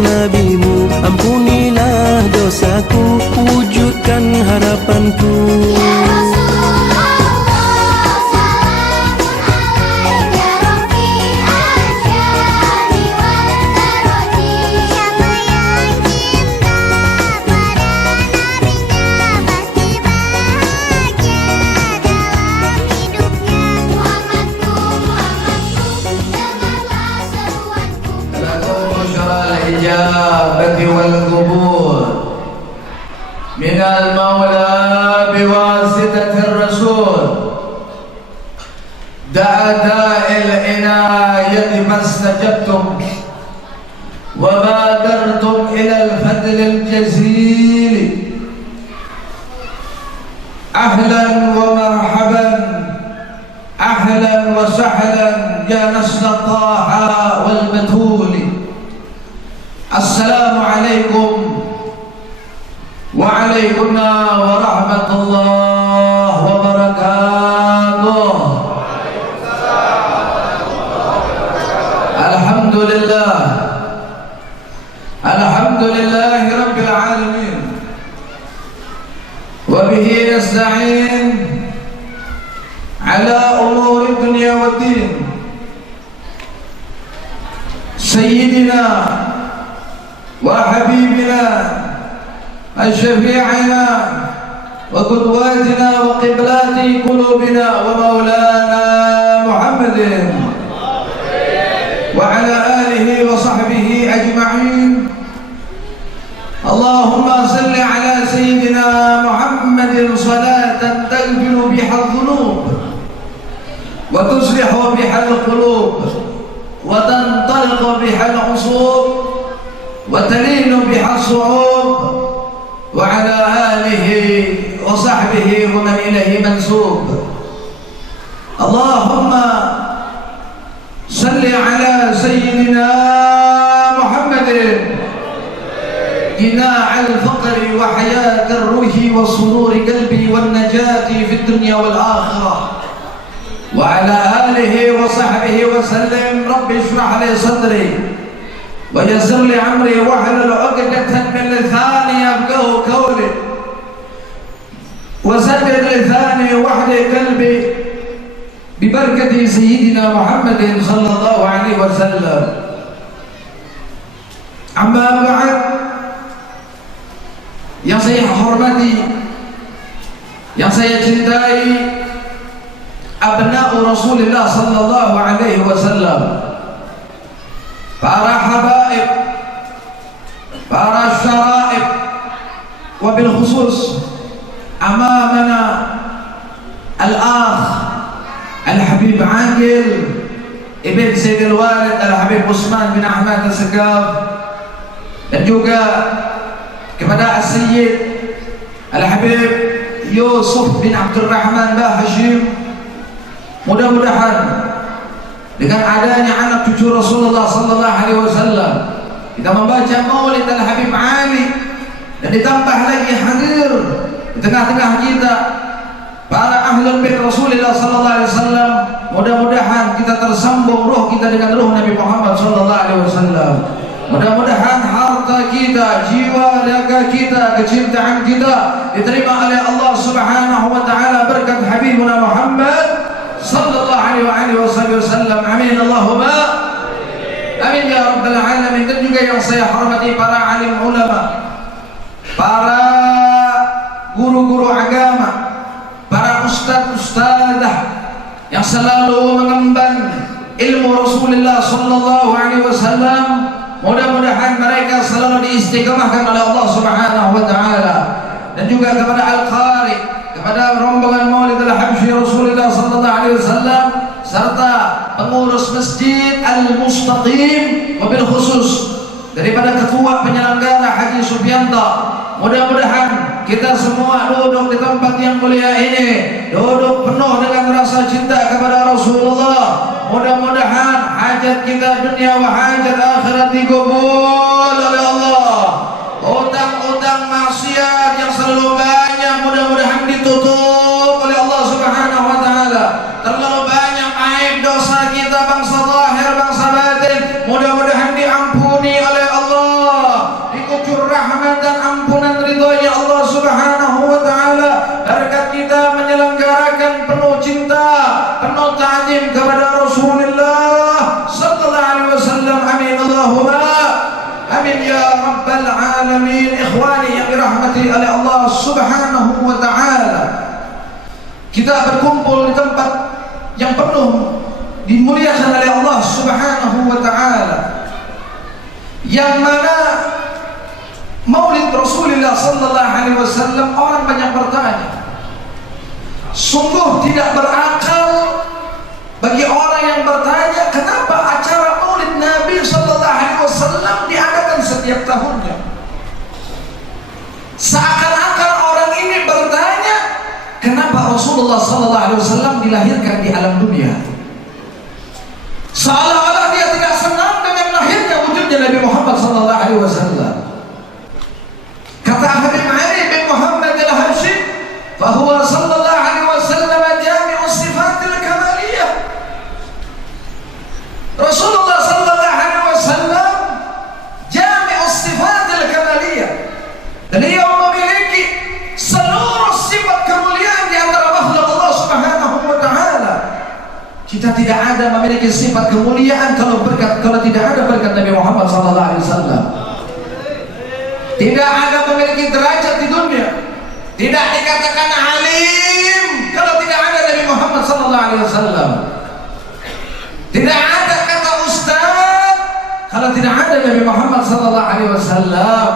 nabimu. Ampunilah dosaku, wujudkan harapanku. الإجابة والقبول من المولى بواسطة الرسول. دعا داعي العناية فاستجبتم وبادرتم إلى الفضل الجزيل. أهلا ومرحبا، أهلا وسهلا يا نسل طه والبتول. السلام عليكم وعليكم ورحمة الله وبركاته. الحمد لله، الحمد لله رب العالمين، وبه نستعين على أمور الدنيا والدين. سيدنا وحبيبنا الشفيعنا وقدواتنا وقبلات قلوبنا ومولانا محمد وعلى آله وصحبه أجمعين. اللهم صل على سيدنا محمد صلاة تغفر بها الذنوب وتصلح بها القلوب وتنطلق بها العصوب وتلين بها الصعوب، وعلى آله وصحبه ومن إليه منسوب. اللهم صل على سيدنا محمد جناع الفقر وحياة الروح وصدور قلبي والنجاة في الدنيا والآخرة، وعلى آله وصحبه وسلم. رب اشرح لي صدري ويسر لي أمري واحلل عقدة من لساني يفقهوا قولي وسدد لساني واحلل قلبي ببركة سيدنا محمد صلى الله عليه وسلم. أما بعد، yang saya hormati, yang saya cintai, abna'u Rasulullah sallallahu alaihi wasallam, para habaib, para syaraib, wabil khusus amamana al-akh al-habib Aqil ibn Sayyid al-Walid al-Habib Usman bin Ahmad al-Sakaf, dan juga kepada As-Sayyid al-Habib Yusuf bin Abdul Rahman Bah Hashim. Mudah-mudahan dengan adanya anak cucu Rasulullah sallallahu alaihi wasallam, kita membaca Maulid Al-Habib Ali, dan ditambah lagi hadir di tengah-tengah kita para ahlul bait Rasulullah sallallahu alaihi wasallam. Mudah-mudahan kita tersambung ruh kita dengan ruh Nabi Muhammad sallallahu alaihi wasallam. Mudah-mudahan harta kita, jiwa, raga kita, kecintaan kita diterima oleh Allah Subhanahu wa taala berkat Habibuna Muhammad sallallahu alaihi wasallam. Amin Allahumma amin ya rabbal alamin. Dan juga yang saya hormati para alim ulama, para guru-guru agama, para ustaz-ustazah yang selalu mengemban ilmu Rasulullah sallallahu alaihi wasallam. Mudah-mudahan mereka selalu diistiqamahkan oleh Allah Subhanahu wa taala. Dan juga kepada Al-Qari, kepada rombongan Maulid Al-Habsyi Rasulullah sallallahu alaihi wasallam, serta pengurus Masjid Al-Mustaqim, wabil khusus daripada ketua penyelenggara Haji Supianto. Mudah-mudahan kita semua duduk di tempat yang mulia ini, duduk penuh dengan rasa cinta kepada Rasulullah. Mudah-mudahan hajat kita dunia wa hajat akhirat dikabul oleh Allah. Utang-utang maksiat yang selalu banyak mudah-mudahan ditutup oleh Allah Subhanahu wa taala. Terlalu banyak aib dosa kita, bangsa zahir, bangsa batin, mudah-mudahan diampuni oleh Allah dirahmati oleh Allah Subhanahu wa ta'ala, kita berkumpul di tempat yang penuh dimuliakan oleh Allah Subhanahu wa ta'ala, yang mana Maulid Rasulullah sallallahu alaihi wasallam, orang banyak bertanya. Sungguh tidak berakal bagi orang yang bertanya kenapa acara Maulid Nabi sallallahu alaihi wasallam diadakan setiap tahunnya. Seakan-akan orang ini bertanya kenapa Rasulullah sallallahu alaihi wasallam dilahirkan di alam dunia. Seolah-olah dia tidak senang dengan lahirnya wujudnya Nabi Muhammad sallallahu alaihi wasallam. Kata Habib Ali bin Muhammad al-Hashim, "Fahuwa sallallahu alaihi wasallam jami'us sifatil kamaliyah." Rasulullah sallallahu alaihi wasallam jami'us sifatil kamaliyah. Beliau memiliki seluruh sifat kemuliaan di antara makhluk Allah Subhanahu wa ta'ala. Kita tidak ada memiliki sifat kemuliaan kalau tidak ada berkat Nabi Muhammad sallallahu alaihi wasallam. Tidak ada memiliki derajat di dunia, tidak dikatakan alim kalau tidak ada Nabi Muhammad sallallahu alaihi wasallam. Tidak ada kata ustaz kalau tidak ada Nabi Muhammad sallallahu alaihi wasallam.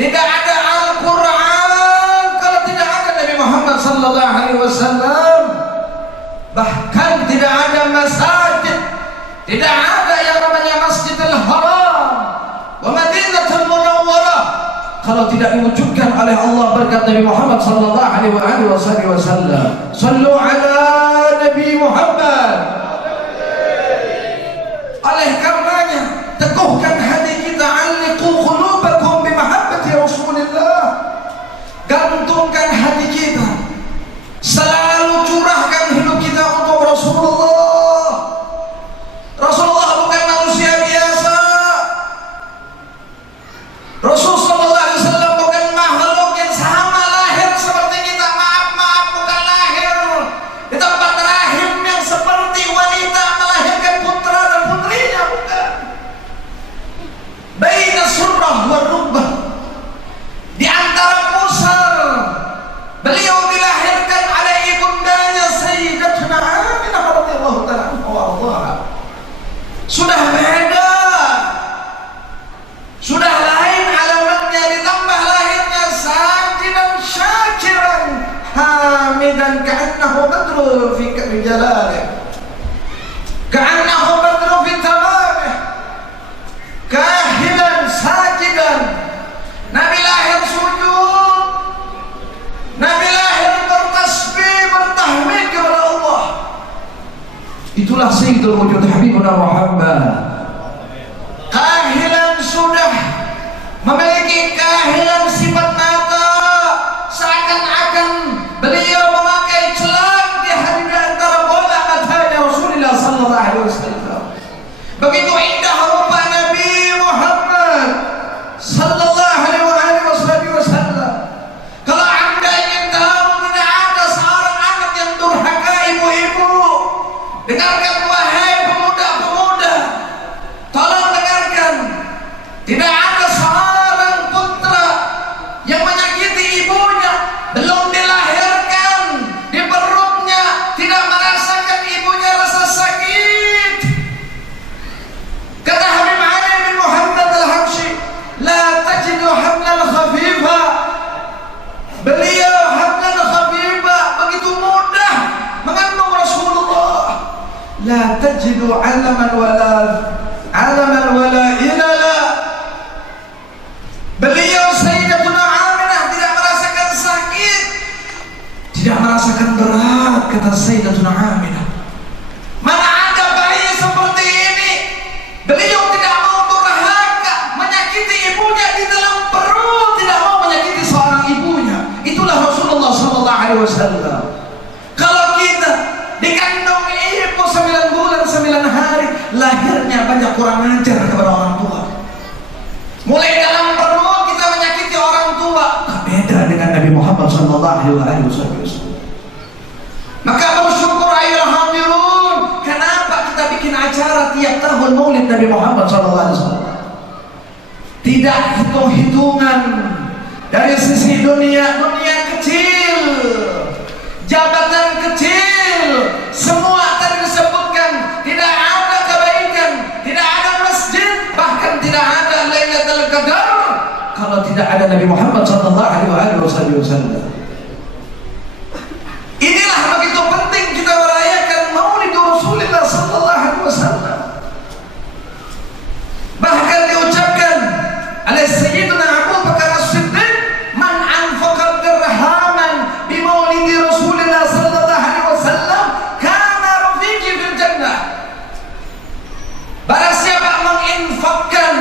Tidak ada Al-Quran kalau tidak ada Nabi Muhammad sallallahu alaihi wasallam. Bahkan tidak ada masjid, tidak ada yang namanya Masjidil Haram wa Madinatul Munawwarah kalau tidak diwujudkan oleh Allah berkat Nabi Muhammad sallallahu alaihi wasallam. Sallu ala Nabi Muhammad. Oleh karenanya teguhkan hati kita, alliqu qulubakum bi mahabbati Rasulillah. Gantungkan hati kita, selalu curahkan hidup kita untuk Rasulullah. Rasulullah bukan manusia biasa. Rasul sallallahu alaihi wasallam bukan makhluk yang sama lahir seperti kita. Maaf, bukan lahir di tempat rahim yang seperti wanita melahirkan putra dan putrinya, bukan. Baina surrah wa rubbah, di antara pusar beliau dilahirkan oleh ibundanya Sayyidatuna Aminah radhiyallahu ta'ala anha wa ardhaha. Sudah beda, sudah lain alamatnya, ditambah lahirnya sajidan syakiran hamidan ka'annahu badrun fi jalalih, ka'annahu badrun fi tamamih, kahilan sajidan. Nabi lahir sujud, Nabi lahir bertasbih, bertahmid kepada Allah. Itulah Sayyidul Wujud Habibuna Muhammad. Kahilan sudah memiliki kahilan sifat mata, seakan-akan beliau memakai celang di antara bola matanya Rasulullah sallallahu alaihi wasallam. Begitu indah rupa Nabi Muhammad sallallahu alaihi wasallam. Kalau Anda ingin tahu tidak ada seorang anak yang durhaka ibu-ibu, dengarkan wahai pemuda-pemuda, tolong dengarkan. Tidak ada seorang putra yang menyakiti ibunya, belum dilahirkan di perutnya tidak merasakan ibunya rasa sakit. Kata Habib Ali bin Muhammad al-Habsyi, la tajidu hamlan khafifa. Beliau hamlan khafifa, begitu mudah mengandung Rasulullah. La tajidu alaman wala ilala. Beliau Sayyidatuna Aminah tidak merasakan sakit, tidak merasakan berat. Kata Sayyidatuna Aminah, mana ada bayi seperti ini. Beliau tidak mau durhaka menyakiti ibunya di dalam perut, tidak mau menyakiti seorang ibunya. Itulah Rasulullah sallallahu alaihi wasallam. Kalau kita dikandung ibu 9 bulan 9 hari, lahirnya banyak kurang ajar kepada orang tua. Mulai dalam perut kita menyakiti orang tua, beda dengan Nabi Muhammad sallallahu alaihi wasallam. Maka bersyukur ayyuhal hadirun, kenapa kita bikin acara tiap tahun Maulid Nabi Muhammad sallallahu alaihi wasallam? Tidak hitung-hitungan, Dari sisi dunia, dunia kecil, jabatan kecil, semua tadi disebutkan. Tidak ada kebaikan, tidak ada masjid, bahkan tidak ada Lailatul Qadar kalau tidak ada Nabi Muhammad sallallahu alaihi wasallam. Inilah begitu penting kita merayakan Maulid Rasulullah sallallahu alaihi wasallam. Bahkan diucapkan oleh Sayyidina Abu Bakar As-Siddiq, "Man anfaqa dirhaman bi Maulid Rasulullah sallallahu alaihi wasallam kana rafiqi fil jannah." Barang siapa menginfakkan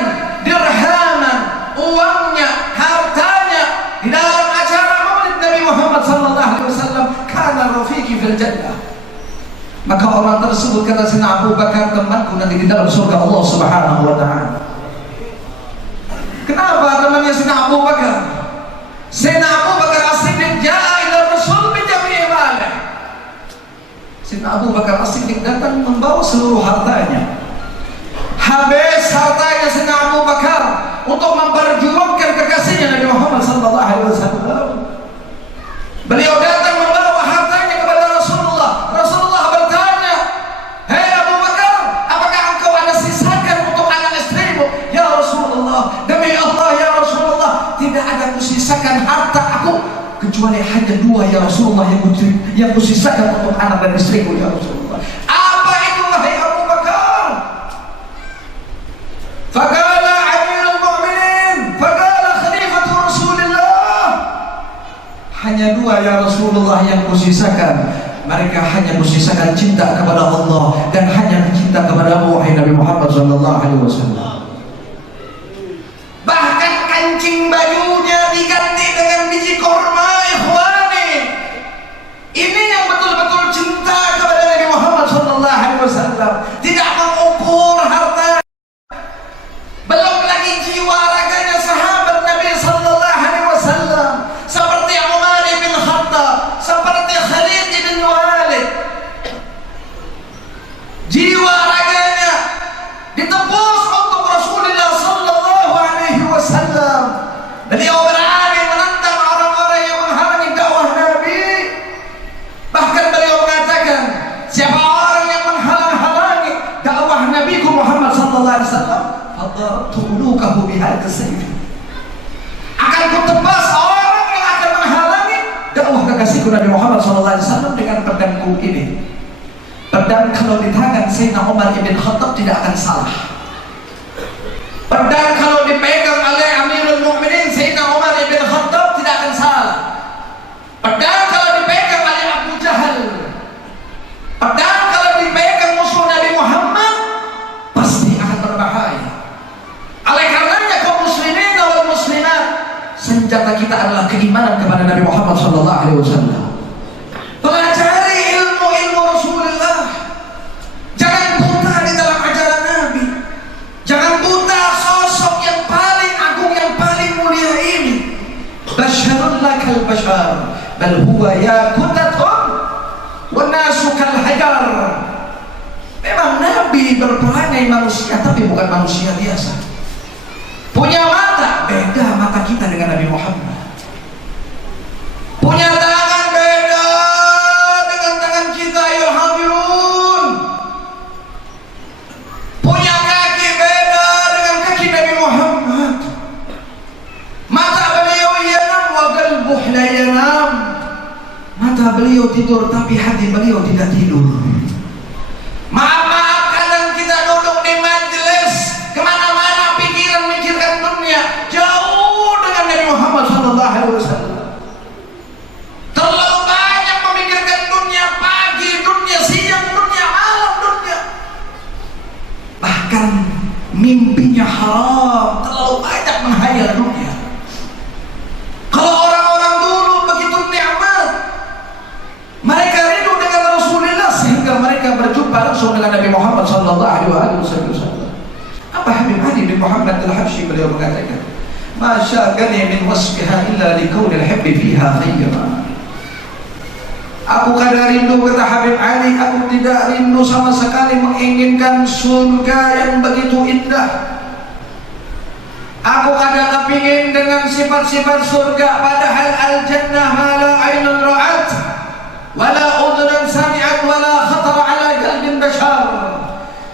dirhaman, uangnya, hartanya di dalam acara Maulid Nabi Muhammad sallallahu alaihi wasallam, kana rafiqi fil jannah, maka orang tersebut kata Sayyidina Abu Bakar, temanku nanti di dalam surga Allah Subhanahu wa taala. Kenapa temannya Sayyidina Abu Bakar? Sayyidina Abu Bakar As-Siddiq ja'a ila Rasul bi jami'i malih. Sayyidina Abu Bakar As-Siddiq datang membawa seluruh hartanya. Habis hartanya Sayyidina Abu Bakar untuk memperjuangkan kekasihnya Nabi Muhammad sallallahu alaihi wasallam. Beliau datang membawa hartanya kepada Rasulullah. Rasulullah bertanya, "Hei Abu Bakar, apakah engkau ada sisakan untuk anak istrimu?" "Ya Rasulullah, demi Allah ya Rasulullah, tidak ada kusisakan harta aku kecuali hanya dua ya Rasulullah yang kusisakan untuk anak dan istriku ya Rasulullah." "Apa itu wahai Abu Bakar?" Faqala Amirul Mu'minin, faqala Khalifatu Rasulullah, hanya dua ya Rasulullah yang kusisakan. Mereka hanya kusisakan cinta kepada Allah dan hanya cinta kepada wahai Nabi Muhammad sallallahu alaihi wasallam. Bahkan kancing bajunya diganti dengan biji korma, ikhwani. Ini yang betul-betul cinta kepada Nabi Muhammad sallallahu alaihi wasallam. Tidak mengukur harta, belum lagi jiwa raganya sahabat Nabi sallallahu alaihi wasallam, seperti Umar bin Khattab, seperti Khalid bin Walid. Jiwa raganya ditebus untuk Rasulullah sallallahu alaihi wasallam. Beliau berani menentang orang-orang yang menghalangi dakwah Nabi. Bahkan beliau mengatakan, siapa orang yang menghalang-halangi dakwah Nabi Muhammad sallallahu alaihi wasallam, fadartu unukahu bihadha sayf, akan kutebas orang yang akan menghalangi dakwah kekasihku Nabi Muhammad sallallahu alaihi wasallam dengan pedangku ini. Pedang kalau di tangan Sayyidina Umar bin Khattab tidak akan salah. Pedang kalau dipegang oleh Amirul Mu'minin Sayyidina Umar bin Khattab tidak akan salah. Pedang kalau dipegang oleh Abu Jahal, pedang kalau dipegang musuh Nabi Muhammad, pasti akan berbahaya. Oleh karenanya kaum muslimin dan muslimat, senjata kita adalah keimanan kepada Nabi Muhammad sallallahu alaihi wasallam. Pelajari ilmu-ilmu Rasulullah. Jangan buta di dalam ajaran Nabi. Jangan buta sosok yang paling agung, yang paling mulia ini. Basyarun lakal basyar, bal huwa yaqutatun wa nasu kal hajar. Memang Nabi berperangai manusia, tapi bukan manusia biasa. Punya mata, beda mata kita dengan Nabi Muhammad. Punya tangan, beda dengan tangan kita, ya hadirun. Punya kaki, beda dengan kaki Nabi Muhammad. Mata beliau yanam wa qalbuh la yanam. Mata beliau tidur tapi hati beliau tidak tidur. Maaf, kadang kita duduk di majelis, kemana-mana pikiran mikirkan dunia, jauh dengan Nabi Muhammad sallallahu alaihi wasallam. Terlalu banyak memikirkan dunia, pagi dunia, siang dunia, malam dunia. Bahkan mimpinya haram, terlalu banyak menghayal dunia. Kalau orang-orang dulu begitu nikmat, mereka rindu dengan Rasulullah sehingga mereka berjumpa langsung dengan Nabi Muhammad sallallahu alaihi wasallam. Apa Habib Ali bin Muhammad al-Habsyi beliau mengatakan, "Ma syagani min wasfiha illa likaunil hibbi fiha khayra." Aku kadang rindu, kata Habib Ali, aku tidak rindu sama sekali menginginkan surga yang begitu indah. Aku kadang kepingin dengan sifat-sifat surga, padahal al-jannah ma la ainun ra'at wa la udhun sami'at wa la khatara ala qalbin bashar.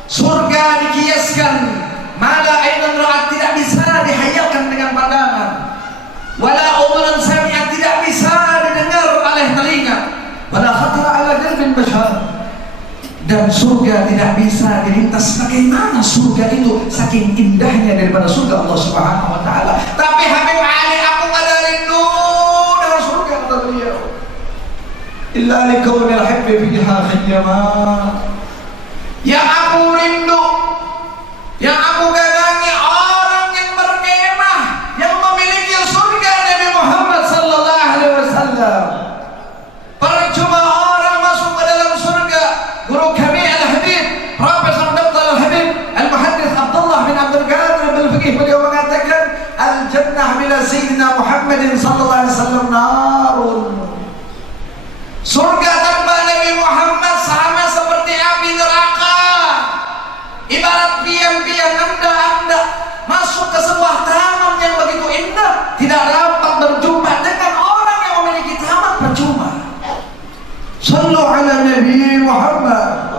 Surga dikiaskan ma la ainun ra'at, tidak bisa dihayalkan dengan pandangan, wa la udhun sami'at, tidak bisa didengar oleh telinga, wa la khatara ala qalbin bashar. Dan surga tidak bisa dilintas. Bagaimana surga itu? Saking indahnya daripada surga Allah Subhanahu wa taala. Tapi Habib Ali, aku ada rindu dengan surga, kata beliau. Illa likaunil hibbi fiha khayyama. Yang aku rindu, yang aku gagangi, orang yang berkemah, yang memiliki surga Nabi Muhammad sallallahu alaihi wasallam. Percuma orang masuk ke dalam surga. Guru kami Al-Habib Profesor Dr. Al-Habib Al-Muhaddits Abdullah bin Abdul Qadir Al-Fiqih, beliau mengatakan al-jannah bila Sayyidina Muhammadin sallallahu alaihi wasallam narun. Surga tanpa Nabi Muhammad sama seperti api neraka. Ibarat piang-piang anda masuk ke sebuah taman yang begitu indah, tidak dapat berjumpa dengan orang yang memiliki taman, percuma. Sallu ala Nabi Muhammad.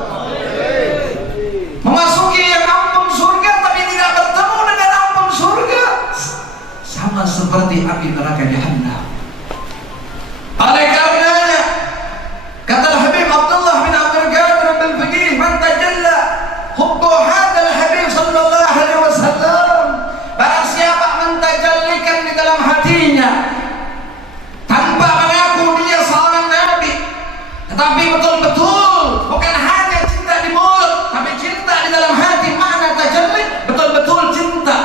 Memasuki yang ampun surga tapi tidak bertemu dengan ampun surga, sama seperti api neraka Jahannam. Oleh karenanya kata Habib Abdullah bin Abdul Qadir Al-Fiqih, man tajalla hubbu hadzal Habib sallallahu alaihi wasallam, barang siapa mentajallikan di dalam hatinya tanpa mengaku dia seorang nabi, tetapi betul-betul bukan hanya cinta di mulut, tapi cinta di dalam hati. Makna tajalli betul-betul cinta.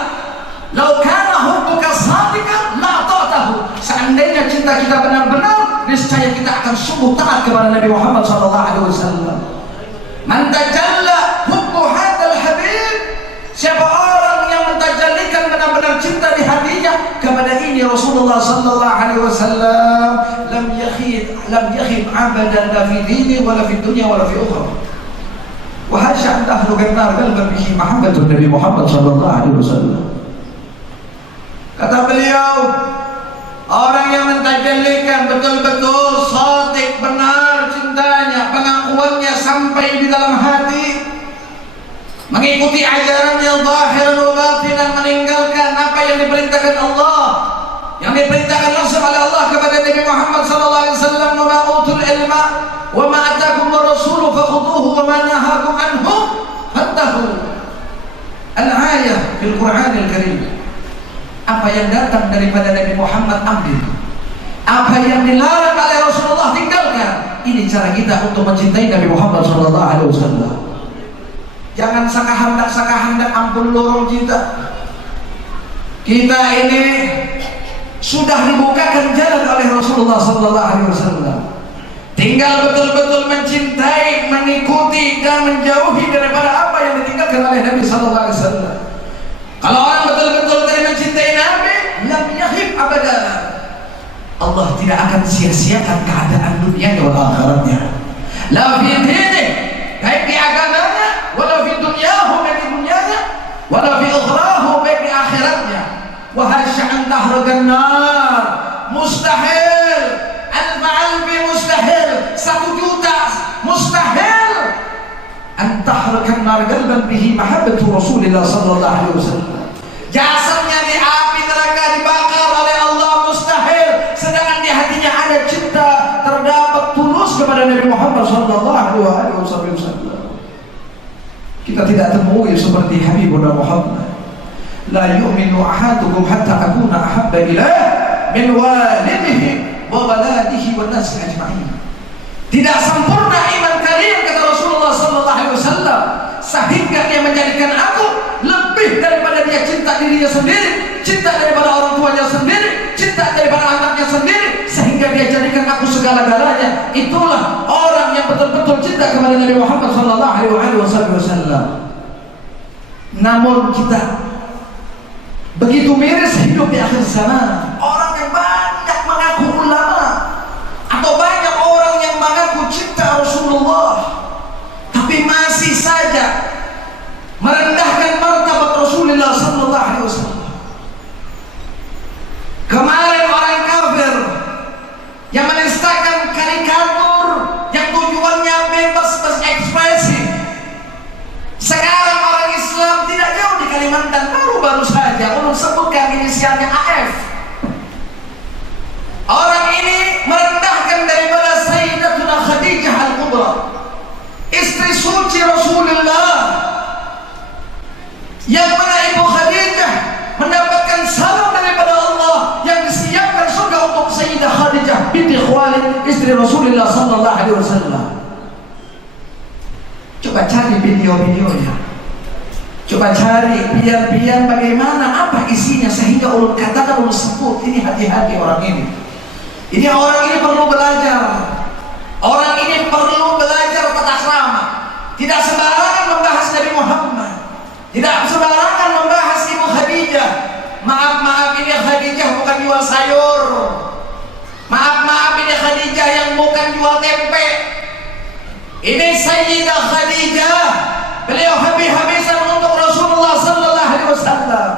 Lau kana hubbuka sadiqan la ta'tahu. Seandainya cinta kita benar-benar, niscaya kita akan sungguh taat kepada Nabi Muhammad sallallahu alaihi wasallam. Man tajalla hubbu hadzal habib, siapa orang yang mentajallikan benar-benar cinta di hatinya kepada ini Rasulullah sallallahu alaihi wasallam, lam yakhib abadan la fi dini wala fi dunya wala fi ukhra. Wa hasya an tahlukan nar qalban bihi Muhammadun Nabi Muhammad sallallahu alaihi wasallam. Kata beliau, orang yang mentajallikan betul-betul shadiq, benar cintanya, pengakuannya sampai di dalam hati, mengikuti ajarannya zahiran wa batinan, meninggalkan apa yang diperintahkan Allah, yang diperintahkan langsung oleh Allah kepada Nabi Muhammad sallallahu alaihi wasallam. Wa ma utul ilma wa ma atakum rasuluhu fakhudhuhu wa ma nahakum anhu fantahu. Al-ayah fil Qur'anil Karim. Apa yang datang daripada Nabi Muhammad ambil, apa yang dilarang oleh Rasulullah tinggalkan. Ini cara kita untuk mencintai Nabi Muhammad sallallahu alaihi wasallam. Jangan sakahandak ampun lorong kita. Kita ini sudah dibukakan jalan oleh Rasulullah sallallahu alaihi wasallam. Tinggal betul-betul mencintai, mengikuti dan menjauhi daripada apa yang ditinggalkan oleh Nabi sallallahu alaihi wasallam. Kalau orang betul-betul dari mencintai Nabi, lam yakhib abadan, Allah tidak akan sia-siakan keadaan dunianya dan akhiratnya. La fi dini, baik di agamanya, wala fi dunyahu, baik di dunianya, wala fi ukhrahu, baik di akhiratnya. Wa hasya an tahrakan nar, mustahil. Al-ma'albi mustahil, 1 juta mustahil. An tahrakan nar qalban bihi mahabbatu Rasulillah sallallahu alaihi wasallam. Jasadnya di api neraka dibakar oleh Allah, mustahil. Sedangkan di hatinya ada cinta, terdapat tulus kepada Nabi Muhammad sallallahu alaihi wasallam. Kita tidak temui seperti Habibuna Muhammad. La yu'minu ahadukum hatta akuna ahabba ilayhi min walidihi wa waladihi wan nasi ajma'in. Tidak sempurna iman kalian, kata Rasulullah sallallahu alaihi wasallam, sehingga dia menjadikan aku lebih daripada dia cinta dirinya sendiri, cinta daripada orang tuanya sendiri, cinta daripada anaknya sendiri, sehingga dia jadikan aku segala-galanya. Itulah orang yang betul-betul cinta kepada Nabi Muhammad sallallahu alaihi wasallam. Namun kita begitu miris hidup di akhir zaman. Orang yang banyak mengaku ulama atau banyak orang yang mengaku cinta Rasulullah, tapi masih saja merendahkan martabat Rasulullah sallallahu alaihi wasallam. Orang ini merendahkan daripada Sayyidatuna Khadijah Al-Kubra, istri suci Rasulullah, yang mana Ibu Khadijah mendapatkan salam daripada Allah yang disiapkan surga untuk Sayyidah Khadijah binti Khuwailid, istri Rasulullah sallallahu alaihi wasallam. Coba cari video-videonya, coba cari biar bagaimana, apa isinya, sehingga ulun katakan, ulun sebut, ini hati-hati orang ini. Orang ini perlu belajar. Orang ini perlu belajar tata krama. Tidak sembarangan membahas Nabi Muhammad, tidak sembarangan membahas Ibu Khadijah. Maaf, ini Khadijah bukan jual sayur. Maaf, ini Khadijah yang bukan jual tempe. Ini Sayyidah Khadijah. Beliau habis-habisan untuk Rasulullah sallallahu alaihi wasallam.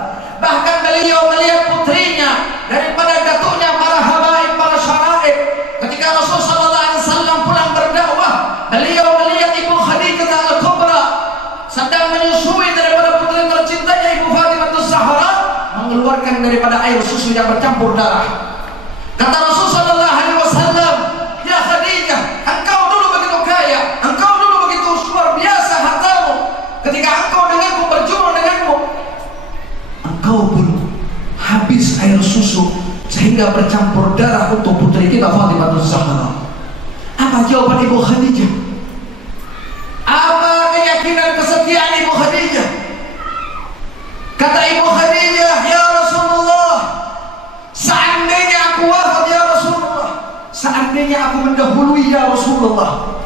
Bahkan beliau melihat putrinya daripada datuknya para habaib, para syaraib. Ketika Rasul sallallahu alaihi wasallam pulang berdakwah, beliau melihat Ibu Khadijah Al-Kubra sedang menyusui daripada putri tercintanya Ibu Fatimah Az-Zahra, mengeluarkan daripada air susu yang bercampur darah. Kata Rasul sallallahu alaihi wasallam, "Ya Khadijah, engkau dulu begitu kaya, engkau dulu begitu luar biasa hartamu. Ketika engkau denganku berjuang denganmu, engkau belum habis air susu sehingga bercampur darah untuk putri kita Fatimah Az-Zahra." Apa jawaban Ibu Khadijah? Apa keyakinan kesetiaan Ibu Khadijah? Kata Ibu Khadijah, "Ya Rasulullah, seandainya aku wafat ya Rasulullah, seandainya aku mendahului ya Rasulullah,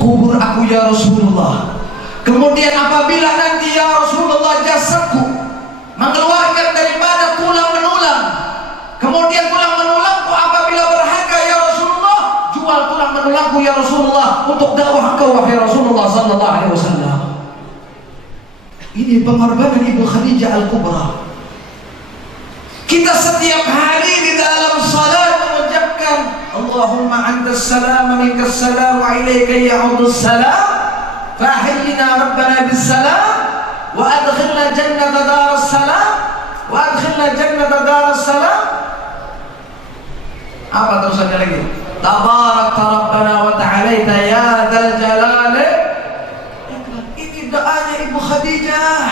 kubur aku ya Rasulullah. Kemudian apabila nanti ya Rasulullah jasadku mengeluarkan daripada tulang menulang, kemudian tulang menulangku apabila berharga ya Rasulullah, jual tulang menulangku ya Rasulullah untuk dakwah engkau wahai Rasulullah sallallahu alaihi wasallam." Ini pengorbanan Ibu Khadijah Al-Kubra. Kita setiap hari di dalam salat mengucapkan, "Allahumma antas salam wa minkas salam wa ilaika ya'udus salam, fahayyina rabbana bis salam wa adkhilna jannata daras salam wa adkhilna jannata daras salam." Apa terusannya lagi? "Tabarakta rabbana wa ta'alaita ya dzal jalali." Ini doanya Ibu Khadijah.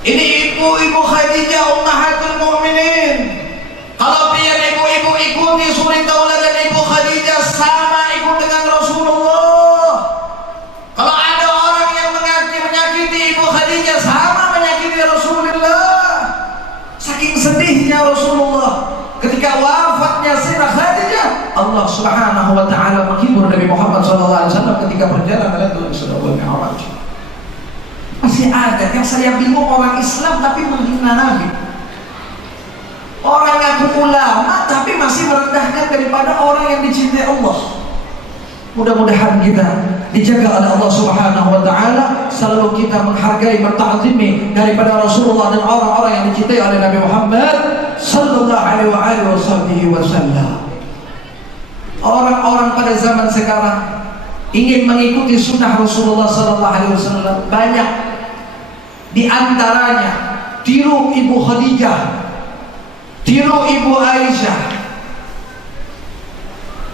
Ini ibu Khadijah ummahatul mukminin. Kalau pian ibu-ibu ikuti suri tauladan Ibu Khadijah, sama ikut dengan Rasulullah. Kalau ada orang yang menyakiti Ibu Khadijah, sama menyakiti Rasulullah. Saking sedihnya Rasulullah ketika wafatnya Sayyidah Khadijah, Allah Subhanahu wa taala menghibur Nabi Muhammad sallallahu alaihi wasallam ketika berjalan Lailatul Isra wal Mi'raj. Masih ada yang saya bingung, orang Islam tapi menghina Nabi. Orang ngaku ulama tapi masih merendahkan daripada orang yang dicintai Allah. Mudah-mudahan kita dijaga oleh Allah Subhanahu wa taala, selalu kita menghargai, menta'zimi daripada Rasulullah dan orang-orang yang dicintai oleh Nabi Muhammad sallallahu alaihi wasallam. Orang-orang pada zaman sekarang ingin mengikuti sunnah Rasulullah sallallahu alaihi wasallam, banyak di antaranya tiru Ibu Khadijah, tiru Ibu Aisyah.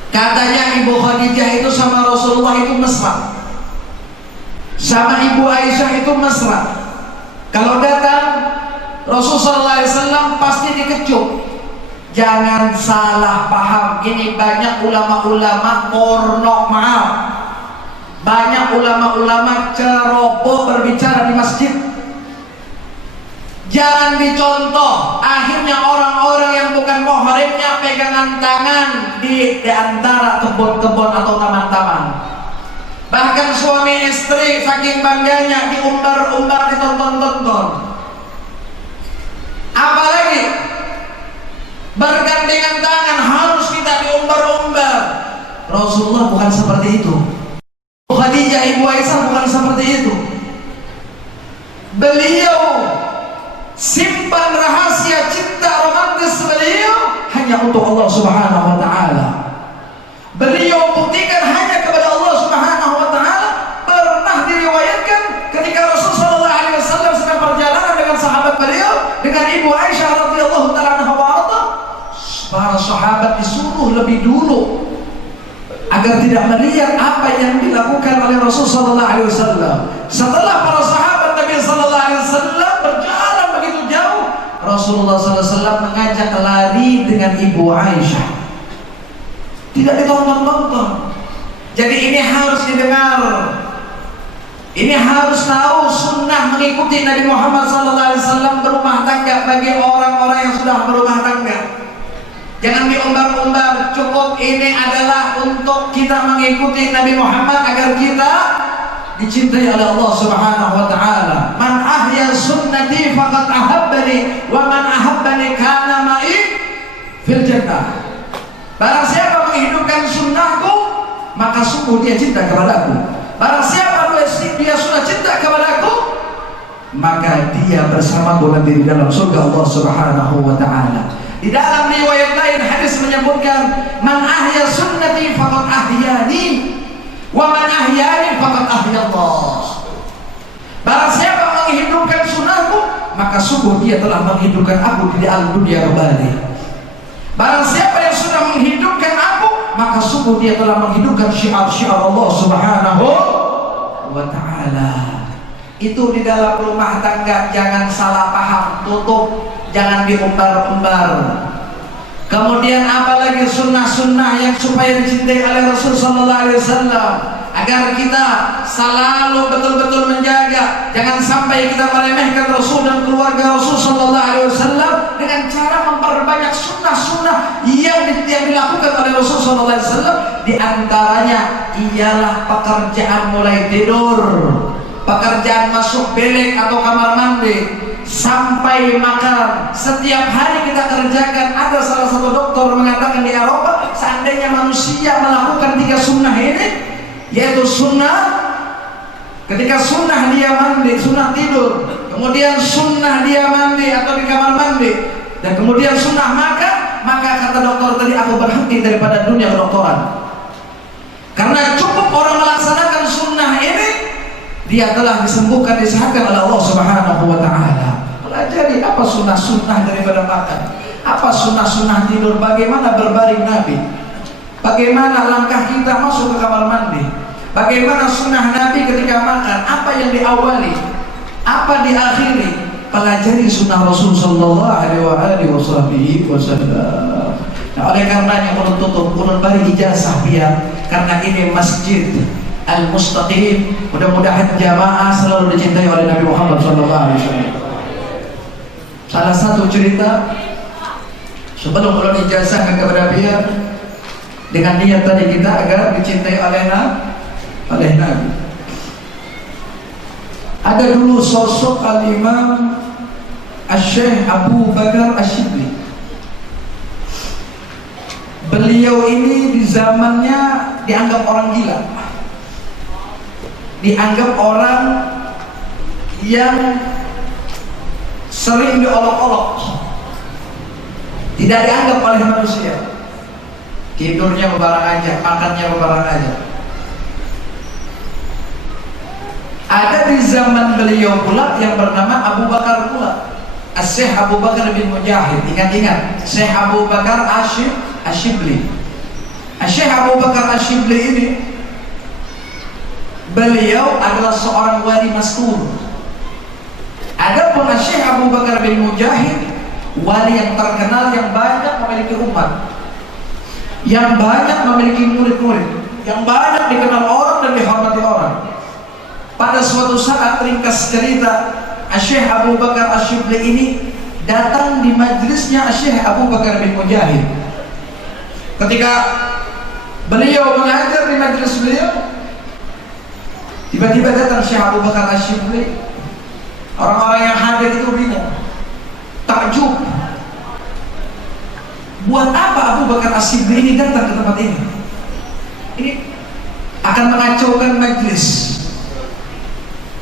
Katanya Ibu Khadijah itu sama Rasulullah itu mesra, sama Ibu Aisyah itu mesra. Kalau datang Rasulullah SAW pasti dikecup. Jangan salah paham, ini banyak ulama-ulama porno, maaf, banyak ulama-ulama ceroboh berbicara di masjid. Jangan dicontoh, akhirnya orang-orang yang bukan muhrimnya pegangan tangan di antara kebun-kebun atau taman-taman. Bahkan suami istri saking bangganya diumbar-umbar, ditonton-tonton. Apalagi bergandengan tangan harus kita diumbar-umbar. Rasulullah bukan seperti itu. Khadijah Ibu Aisyah bukan seperti itu. Beliau simpan rahasia cinta romantis beliau hanya untuk Allah Subhanahu wa taala. Beliau buktikan hanya kepada Allah Subhanahu wa taala. Pernah diriwayatkan ketika Rasulullah sallallahu alaihi wasallam sedang perjalanan dengan sahabat beliau, dengan Ibu Aisyah radhiyallahu taala anha, Para sahabat disuruh lebih dulu agar tidak melihat apa yang dilakukan oleh Rasulullah SAW. Setelah para sahabat Nabi SAW berjalan begitu jauh, Rasulullah SAW mengajak lari dengan Ibu Aisyah. Tidak ditonton-tonton. Jadi ini harus didengar. Ini harus tahu sunnah mengikuti Nabi Muhammad SAW berumah tangga bagi orang-orang yang sudah berumah tangga. Jangan diumbar-umbar. Cukup ini adalah untuk kita mengikuti Nabi Muhammad agar kita dicintai oleh Allah Subhanahu wa taala. Man ahya sunnati faqad ahabbani wa man ahabbani kana ma'i fil jannah. Barang siapa menghidupkan sunnahku, maka sungguh dia cinta kepadaku. Barang siapa dia sudah cinta kepadaku, maka dia bersamaku nanti di dalam surga Allah Subhanahu wa taala. Di dalam riwayat lain hadis menyebutkan, man ahya sunnati faqad ahyani wa man ahyani faqad ahya Allah. Barang siapa menghidupkan sunnahku, maka sungguh dia telah menghidupkan aku di alam dunia kembali. Barang siapa yang sudah menghidupkan aku, maka sungguh dia telah menghidupkan syiar-syiar Allah Subhanahu wa ta'ala. Itu di dalam rumah tangga jangan salah paham, tutup, jangan diumbar-umbar. Kemudian apalagi sunnah-sunnah yang supaya dicintai oleh Rasul sallallahu alaihi wasallam, agar kita selalu betul-betul menjaga, jangan sampai kita meremehkan Rasul dan keluarga Rasul sallallahu alaihi wasallam dengan cara memperbanyak sunnah-sunnah yang dilakukan oleh Rasul sallallahu alaihi wasallam. Di antaranya ialah pekerjaan mulai tidur, pekerjaan masuk bilik atau kamar mandi sampai makan. Setiap hari kita kerjakan. Ada salah satu dokter mengatakan di Eropa, seandainya manusia melakukan 3 sunnah ini, yaitu sunnah ketika sunnah dia mandi, sunnah tidur, kemudian sunnah dia mandi atau di kamar mandi, dan kemudian sunnah makan, maka kata dokter tadi, aku berhenti daripada dunia kedokteran. Karena cukup orang melaksanakan sunnah ini, dia telah disembuhkan, disehatkan oleh Allah Subhanahu wa ta'ala. Pelajari apa sunnah-sunnah daripada makan, apa sunnah-sunnah tidur, bagaimana berbaring Nabi, bagaimana langkah kita masuk ke kamar mandi, bagaimana sunnah Nabi ketika makan, apa yang diawali, apa diakhiri. Pelajari sunnah Rasul sallallahu alaihi wasallam. Nah, oleh karenanya menurut tutup, menurut bari ijazah biar, karena ini masjid Al-Mustaqim, mudah-mudahan jamaah selalu dicintai oleh Nabi Muhammad SAW. Salah satu cerita sebelum ulun ijazahkan kepada dia dengan niat tadi kita agar dicintai oleh Nabi. Ada dulu sosok Al-Imam Asy-Syaikh Abu Bakar Asy-Syibli. Beliau ini di zamannya dianggap orang gila, dianggap orang yang sering diolok-olok, tidak dianggap oleh manusia. Tidurnya bebarang aja, makannya bebarang aja. Ada di zaman beliau pula yang bernama Abu Bakar pula, Syekh Abu Bakar bin Mujahid. Ingat-ingat, Syekh Abu Bakar Asy-Syibli. Syekh Abu Bakar Asy-Syibli ini, beliau adalah seorang wali mastur. Adapun Syekh Abu Bakar bin Mujahid, wali yang terkenal, yang banyak memiliki umat, yang banyak memiliki murid-murid, yang banyak dikenal orang dan dihormati orang. Pada suatu saat, ringkas cerita, Syekh Abu Bakar Asy-Syibli ini datang di majlisnya Syekh Abu Bakar bin Mujahid. Ketika beliau mengajar di majlis beliau, tiba-tiba datang Syekh Abu Bakar Asy-Syibli. Orang-orang yang hadir itu bingung, takjub. Buat apa Abu Bakar Asy-Syibli ini datang ke tempat ini? Ini akan mengacaukan majlis.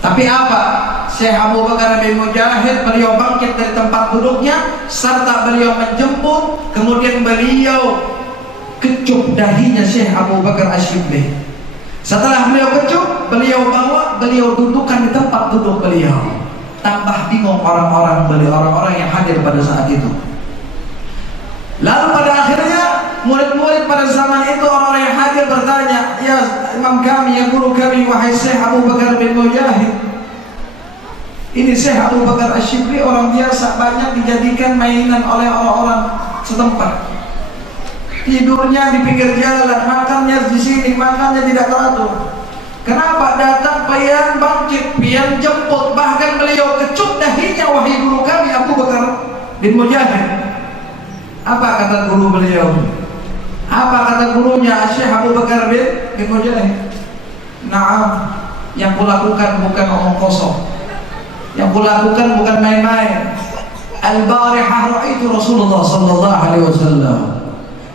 Tapi apa? Syekh Abu Bakar bin Mujahid, beliau bangkit dari tempat duduknya, serta beliau menjemput, kemudian beliau kecup dahinya Syekh Abu Bakar Asy-Syibli. Setelah beliau kecup, beliau bawa, beliau dudukkan di tempat duduk beliau. Tambah bingung orang-orang yang hadir pada saat itu. Lalu pada akhirnya murid-murid pada zaman itu, orang-orang yang hadir bertanya, ya imam kami, ya guru kami, wahai Syekh Abu Bakar bin Mujahid, ini Syekh Abu Bakar Asy-Syibli orang biasa, banyak dijadikan mainan oleh orang-orang setempat. Tidurnya di pinggir jalan, makannya di sini, makannya tidak teratur. Kenapa? Datang pian bangkit, pian jemput, bahkan beliau kecup dahinya, wahai guru kami Abu Bakar bin Mujahid. Apa kata guru beliau? Apa kata gurunya Syekh Abu Bakar bin Mujahid? Naam, yang kulakukan bukan omong kosong, yang kulakukan bukan main-main. Al-barihah ra'aitu Rasulullah sallallahu alaihi wasallam.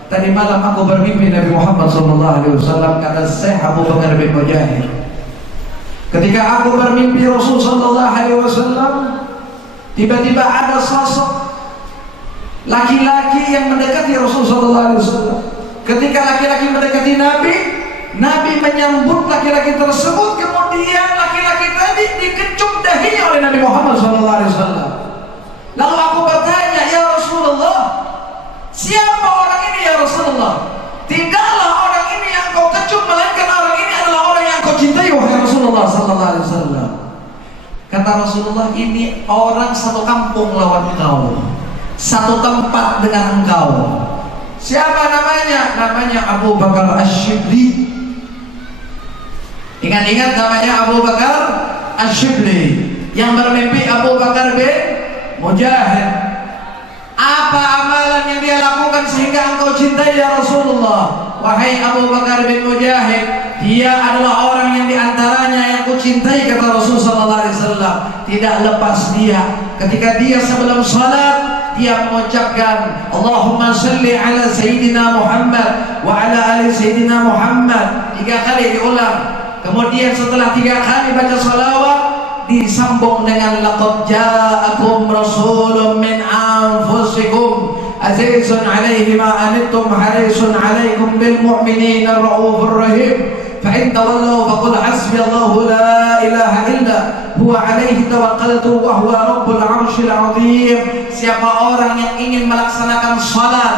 Tadi malam aku bermimpi Nabi Muhammad sallallahu alaihi wasallam, kata Syekh Abu Bakar bin Mujahid. Ketika aku bermimpi Rasul sallallahu alaihi wasallam, tiba-tiba ada sosok laki-laki yang mendekati Rasul sallallahu alaihi wasallam. Ketika laki-laki mendekati Nabi, Nabi menyambut laki-laki tersebut, kemudian laki-laki tadi dikecup dahinya oleh Nabi Muhammad sallallahu alaihi wasallam. Lalu aku bertanya, ya Rasulullah, siapa orang ini ya Rasulullah? Tidaklah orang ini yang kau kecup, melainkan orang ini adalah orang yang kau cintai wahai Rasulullah sallallahu alaihi wasallam. Kata Rasulullah, ini orang satu kampung lawan kau, satu tempat dengan engkau. Siapa namanya? Namanya Abu Bakar Asy-Syibli. Ingat-ingat namanya Abu Bakar Asy-Syibli, yang bermimpi Abu Bakar bin Mujahid. Apa amalan yang dia lakukan sehingga engkau cintai ya Rasulullah? Wahai Abu Bakar bin Mujahid, dia adalah orang yang diantaranya yang kucintai, kata Rasul sallallahu alaihi wasallam. Tidak lepas dia ketika dia sebelum salat dia mengucapkan Allahumma salli ala Sayyidina Muhammad wa ala ali Sayyidina Muhammad 3 kali diulang. Kemudian setelah 3 kali baca salawat, disambung dengan laqad ja'akum rasulun min anfusikum azizun alaihi ma anittum harisun alaikum bil mu'minina raufur rahim. فإن تولوا فقل حسبي الله لا إله إلا هو عليه توكلت وهو رب العرش العظيم. Siapa orang yang ingin melaksanakan salat,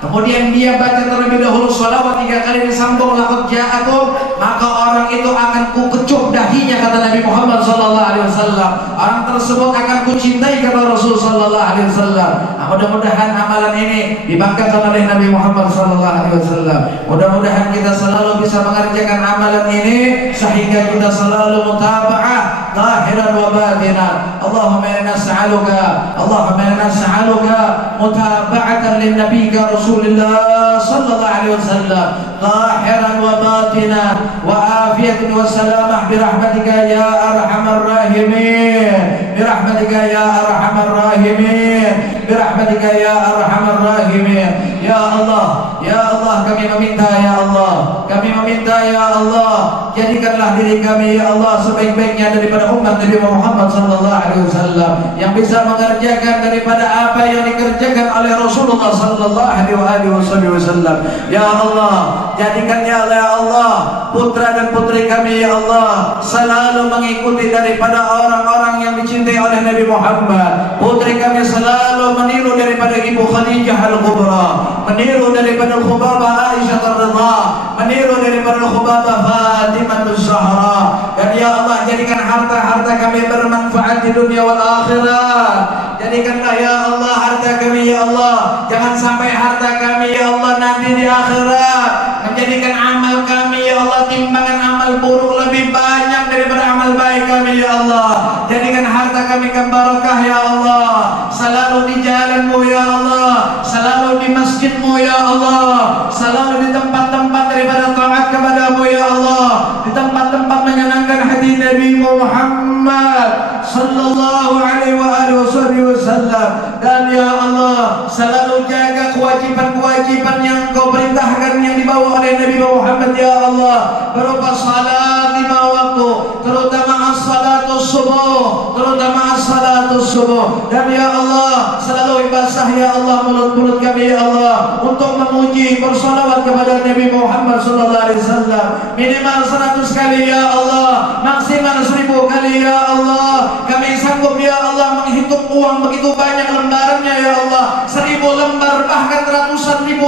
kemudian dia baca terlebih dahulu salawat 3 kali disambung laqad ja'akum, maka orang itu akan kukecup dahinya, kata Nabi Muhammad sallallahu alaihi wasallam. Orang tersebut akan kucintai, kata Rasul sallallahu alaihi wasallam. Mudah-mudahan amalan ini dibanggakan oleh Nabi Muhammad sallallahu alaihi wasallam. Mudah-mudahan kita selalu bisa mengerjakan amalan ini sehingga kita selalu mutaba'ah zahiran wa batinan. Allahumma inna nas'aluka, Allahumma inna nas'aluka mutaba'atan lin nabiyyika Rasulillah sallallahu alaihi wasallam zahiran wa batinan wa afiyatan wa salamah bi rahmatika ya arhamar rahimin, bi rahmatika ya arhamar rahimin, bi rahmatika ya arhamar rahimin. Ya Allah, ya Allah, kami meminta ya Allah, kami meminta ya Allah, jadikanlah diri kami ya Allah sebaik-baiknya daripada umat Nabi Muhammad sallallahu alaihi wasallam, yang bisa mengerjakan daripada apa yang dikerjakan oleh Rasulullah sallallahu alaihi wasallam. Ya Allah, jadikan ya Allah putra dan putri kami ya Allah selalu mengikuti daripada orang-orang yang dicintai oleh Nabi Muhammad. Putri kami selalu meniru daripada Ibu Khadijah Al-Kubra, meniru daripada Khubabah Aisyah Ar-Ridha, meniru daripada Khubabah Fatimah Az-Zahra. Dan ya Allah, jadikan harta-harta kami bermanfaat di dunia wal akhirat. Jadikanlah ya Allah harta kami ya Allah, jangan sampai harta kami ya Allah nanti di akhirat menjadikan amal kami ya Allah timbangan amal buruk lebih banyak daripada amal baik kami ya Allah. Jadikan harta kami barokah ya Allah, selalu di jalan-Mu ya Allah, selalu di masjid-Mu ya Allah, selalu di tempat-tempat daripada taat kepada-Mu ya Allah, di tempat-tempat menyenangkan hati Nabi Muhammad sallallahu alaihi wasallam. Dan ya Allah, selalu jaga kewajiban-kewajiban yang Kau perintahkan yang dibawa oleh Nabi Muhammad ya Allah, berupa salat 5 waktu, terutama as-salatus subuh, terutama as-salatus subuh. Dan ya Allah, selalu basah ya Allah mulut-mulut kami ya Allah untuk memuji bersalawat kepada Nabi Muhammad sallallahu alaihi wasallam minimal 100 kali ya Allah, maksimal 1000 kali ya Allah. Kami sanggup ya Allah menghitung uang begitu banyak lembarannya ya Allah, 1000 lembar bahkan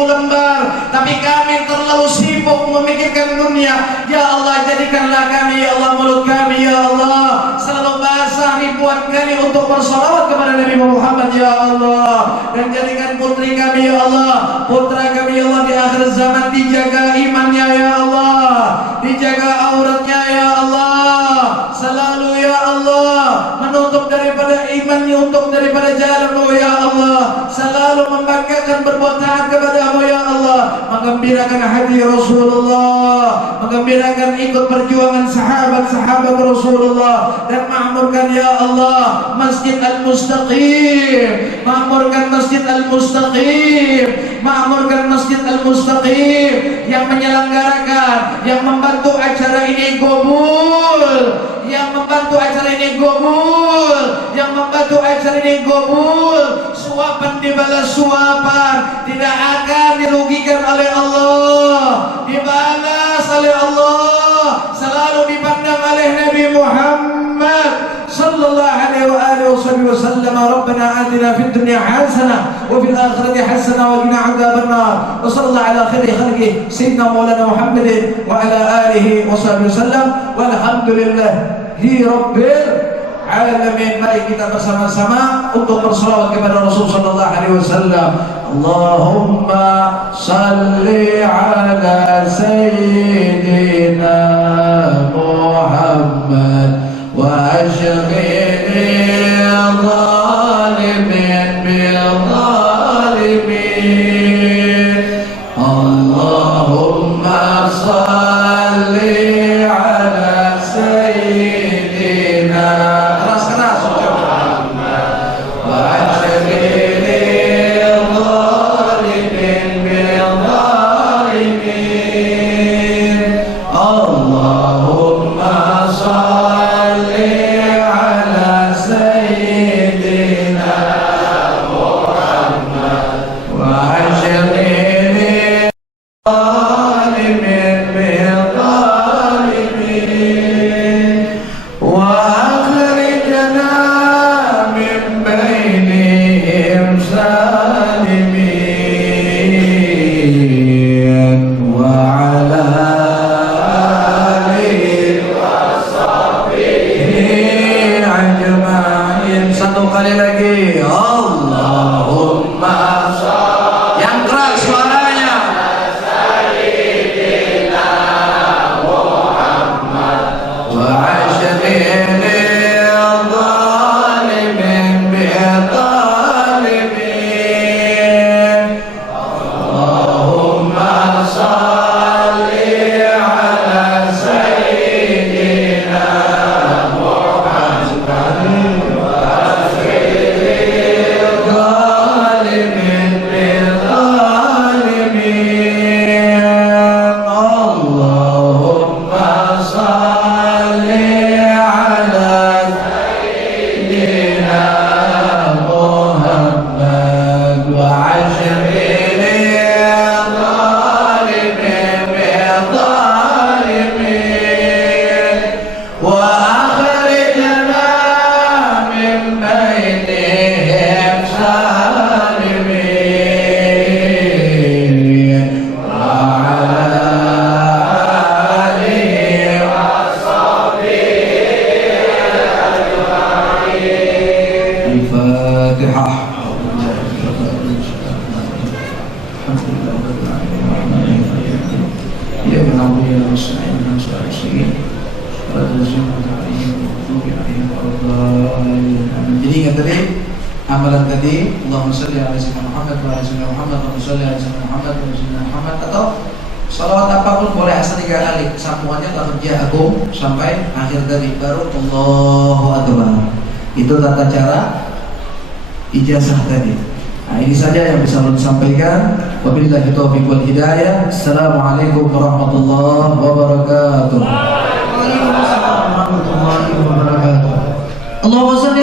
lembar, tapi kami terlalu sibuk memikirkan dunia. Ya Allah, jadikanlah kami, ya Allah, mulut kami, ya Allah, selalu basah ribuan kali untuk bersalawat kepada Nabi Muhammad, ya Allah. Dan jadikan putri kami, ya Allah, putra kami, ya Allah, di akhir zaman dijaga imannya, ya Allah, dijaga auratnya, ya Allah, selalu, ya Allah, menutup daripada imannya untuk daripada jalanmu, ya Allah, selalu membanggakan berbuat taat kepadamu, ya Allah, menggembirakan hati Rasulullah, menggembirakan ikut perjuangan sahabat-sahabat Rasulullah, dan makmurkan, ya Allah, Masjid Al-Mustaqim, makmurkan Masjid Al-Mustaqim, makmurkan Masjid Al-Mustaqim yang menyelenggarakan, yang membantu acara ini gobul, yang membantu acara ini gobul, yang membantu acara ini gobul. Suapan dibalas suapan, tidak akan dirugikan oleh Allah, dibalas oleh Allah, selalu dipandang oleh Nabi Muhammad sallallahu alaihi wa alihi wasallam. Rabbana atina fid dunya hasanah wa fil akhirati hasanah wa qina adzabannar. Wa sallallahu ala khairi khalqi sayyidina maulana Muhammadin wa ala alihi wasallam. Walhamdulillahi rabbil alamin. Mari kita bersama-sama untuk berselawat kepada Rasul sallallahu alaihi wasallam. Allahumma salli ala sayyidina Muhammad wa ashghil zalimin bil zalimin. Allahumma salli ala sayyidina, keras-keras wa ashghil zalimin bil zalimin. Allahumma salli ala sayyidina Muhammad wa ashghil zalimin bil zalimin wa akhrijna min bainihim salimin wa ala alihi wa sahbihi ajma'in. Satu kali lagi, Allahumma salli, yang keras suaranya, wa ashghil zalimin bil zalimin. Allahumma salli ala sayyidina Muhammad wa ashghil zalimin bil zalimin. Allahumma salli ala sayyidina Muhammad wa ashghil zalimin bil zalimin wa akhrijna min bainihim salimin wa ala alihi wa sahbihi ajma'in. Al-Fatihah. Ya benar ya Rasulullah Jadi ingat tadi amalan tadi, Allahumma shalli ala sayyidina Muhammad wa ala sayyidina Muhammad wa shalli ala sayyidina Muhammad wa sayyidina Muhammad, atau salawat apapun boleh asal 3 kali, sambungannya lafaz agung sampai akhir tadi, baru Allahu Akbar. Itu tata cara ijazah tadi. Nah, ini saja yang bisa saya sampaikan. Wabillahi taufiq wal hidayah. Assalamualaikum warahmatullahi wabarakatuh. Waalaikumsalam warahmatullahi wabarakatuh. Allahumma shalli